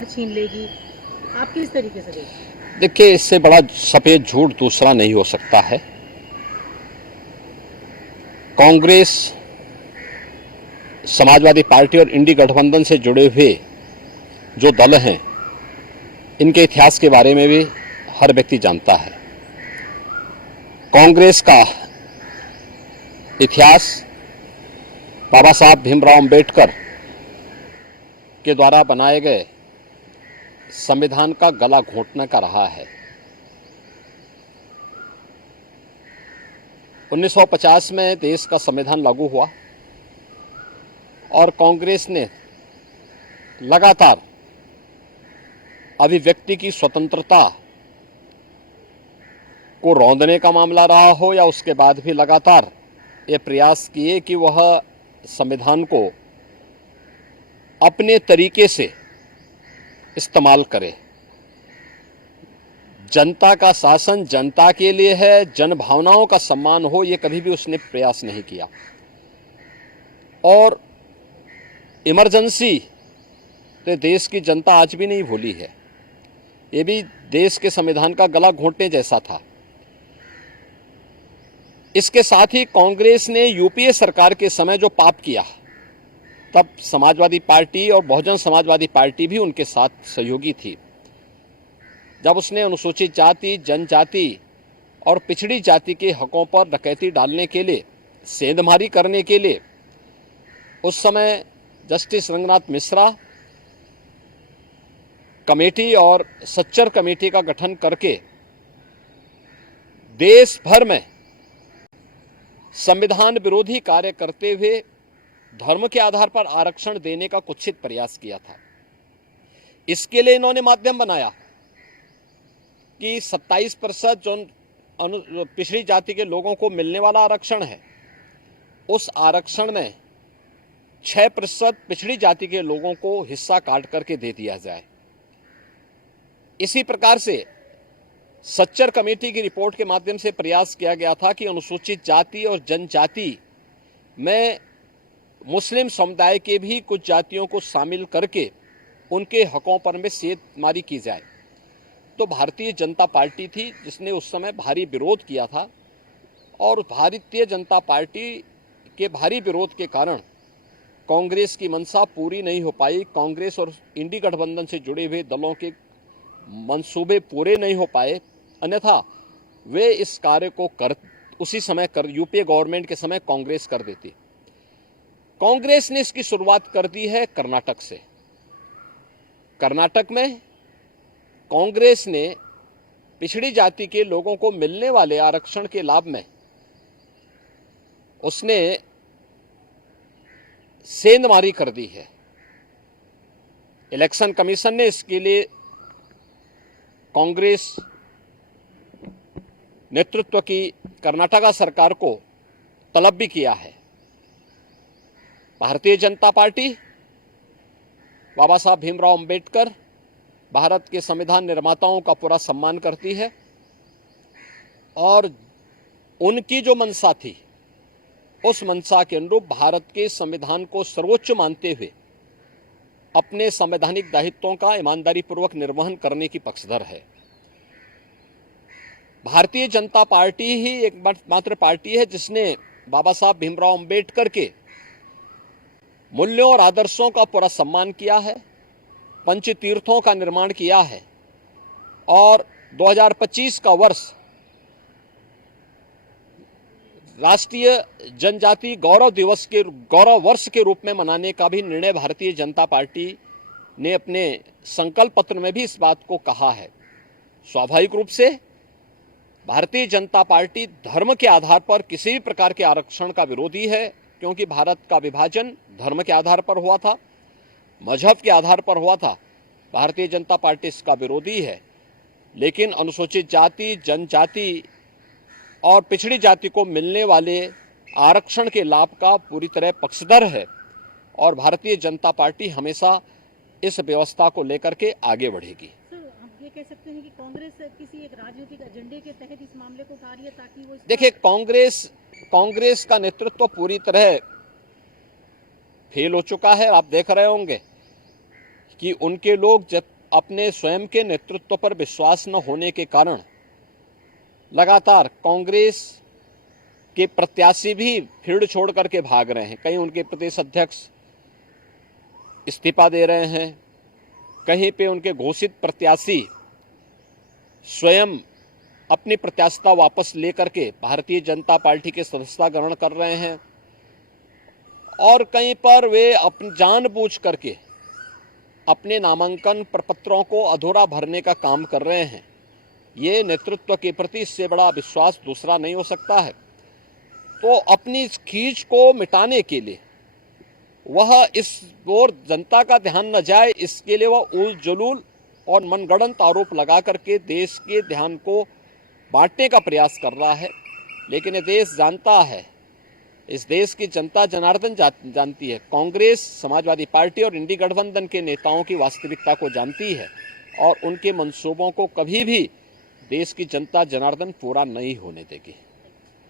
छीन लेगी। आप किस तरीके से देखते हैं? देखिए, इससे बड़ा सफेद झूठ दूसरा नहीं हो सकता है। कांग्रेस, समाजवादी पार्टी और इंडी गठबंधन से जुड़े हुए जो दल हैं, इनके इतिहास के बारे में भी हर व्यक्ति जानता है। कांग्रेस का इतिहास बाबा साहब भीमराव अंबेडकर के द्वारा बनाए गए संविधान का गला घोंटने का रहा है। 1950 में देश का संविधान लागू हुआ और कांग्रेस ने लगातार अभिव्यक्ति की स्वतंत्रता को रौंदने का मामला रहा हो या उसके बाद भी लगातार ये प्रयास किए कि वह संविधान को अपने तरीके से इस्तेमाल करे। जनता का शासन जनता के लिए है, जन भावनाओं का सम्मान हो, ये कभी भी उसने प्रयास नहीं किया। और इमरजेंसी तो देश की जनता आज भी नहीं भूली है। ये भी देश के संविधान का गला घोंटने जैसा था। इसके साथ ही कांग्रेस ने यूपीए सरकार के समय जो पाप किया, तब समाजवादी पार्टी और बहुजन समाजवादी पार्टी भी उनके साथ सहयोगी थी। जब उसने अनुसूचित जाति, जनजाति और पिछड़ी जाति के हकों पर डकैती डालने के लिए, सेंधमारी करने के लिए उस समय जस्टिस रंगनाथ मिश्रा कमेटी और सच्चर कमेटी का गठन करके देश भर में संविधान विरोधी कार्य करते हुए धर्म के आधार पर आरक्षण देने का कुत्सित प्रयास किया था। इसके लिए इन्होंने माध्यम बनाया कि 27% जो पिछड़ी जाति के लोगों को मिलने वाला आरक्षण है, उस आरक्षण में 6% पिछड़ी जाति के लोगों को हिस्सा काट करके दे दिया जाए। इसी प्रकार से सच्चर कमेटी की रिपोर्ट के माध्यम से प्रयास किया गया था कि अनुसूचित जाति और जनजाति में मुस्लिम समुदाय के भी कुछ जातियों को शामिल करके उनके हकों पर में सेंधमारी की जाए। तो भारतीय जनता पार्टी थी जिसने उस समय भारी विरोध किया था और भारतीय जनता पार्टी के भारी विरोध के कारण कांग्रेस की मंशा पूरी नहीं हो पाई। कांग्रेस और इंडी गठबंधन से जुड़े हुए दलों के मंसूबे पूरे नहीं हो पाए, अन्यथा वे इस कार्य को उसी समय यूपीए गवर्नमेंट के समय कांग्रेस कर देती। कांग्रेस ने इसकी शुरुआत कर दी है कर्नाटक से। कर्नाटक में कांग्रेस ने पिछड़ी जाति के लोगों को मिलने वाले आरक्षण के लाभ में उसने सेंधमारी कर दी है। इलेक्शन कमीशन ने इसके लिए कांग्रेस नेतृत्व की कर्नाटका सरकार को तलब भी किया है। भारतीय जनता पार्टी बाबा साहब भीमराव अंबेडकर, भारत के संविधान निर्माताओं का पूरा सम्मान करती है और उनकी जो मंशा थी, उस मंशा के अनुरूप भारत के संविधान को सर्वोच्च मानते हुए अपने संवैधानिक दायित्वों का ईमानदारी पूर्वक निर्वहन करने की पक्षधर है। भारतीय जनता पार्टी ही एकमात्र पार्टी है जिसने बाबा साहब भीमराव अंबेडकर के मूल्यों और आदर्शों का पूरा सम्मान किया है, पंच तीर्थों का निर्माण किया है और 2025 का वर्ष राष्ट्रीय जनजाति गौरव वर्ष के रूप में मनाने का भी निर्णय भारतीय जनता पार्टी ने अपने संकल्प पत्र में भी इस बात को कहा है। स्वाभाविक रूप से भारतीय जनता पार्टी धर्म के आधार पर किसी भी प्रकार के आरक्षण का विरोधी है, क्योंकि भारत का विभाजन धर्म के आधार पर हुआ था, मजहब के आधार पर हुआ था। भारतीय जनता पार्टी इसका विरोधी है, लेकिन अनुसूचित जाति, जनजाति और पिछड़ी जाति को मिलने वाले आरक्षण के लाभ का पूरी तरह पक्षधर है और भारतीय जनता पार्टी हमेशा इस व्यवस्था को लेकर के आगे बढ़ेगी। आप ये कह सकते हैं कि कांग्रेस किसी एक राजनीतिक एजेंडे के तहत इस मामले को उठा रही है ताकि वो देखिए, कांग्रेस का नेतृत्व पूरी तरह फेल हो चुका है। आप देख रहे होंगे कि उनके लोग जब अपने स्वयं के नेतृत्व पर विश्वास न होने के कारण लगातार कांग्रेस के प्रत्याशी भी फील्ड छोड़ करके भाग रहे हैं। कहीं उनके प्रदेश अध्यक्ष इस्तीफा दे रहे हैं, कहीं पे उनके घोषित प्रत्याशी स्वयं अपनी प्रत्याशिता वापस लेकर के भारतीय जनता पार्टी के सदस्यता ग्रहण कर रहे हैं, और कहीं पर वे अपनी जानबूझ करके अपने नामांकन प्रपत्रों को अधूरा भरने का काम कर रहे हैं। ये नेतृत्व के प्रति इससे बड़ा विश्वास दूसरा नहीं हो सकता है। तो अपनी इस खींच को मिटाने के लिए वह इस ओर जनता का ध्यान न जाए, इसके लिए वह उल जलूल और मनगढ़ंत आरोप लगा करके देश के ध्यान को बांटने का प्रयास कर रहा है। लेकिन ये देश जानता है, इस देश की जनता जनार्दन जानती है, कांग्रेस, समाजवादी पार्टी और इंडी गठबंधन के नेताओं की वास्तविकता को जानती है, और उनके मंसूबों को कभी भी देश की जनता जनार्दन पूरा नहीं होने देगी।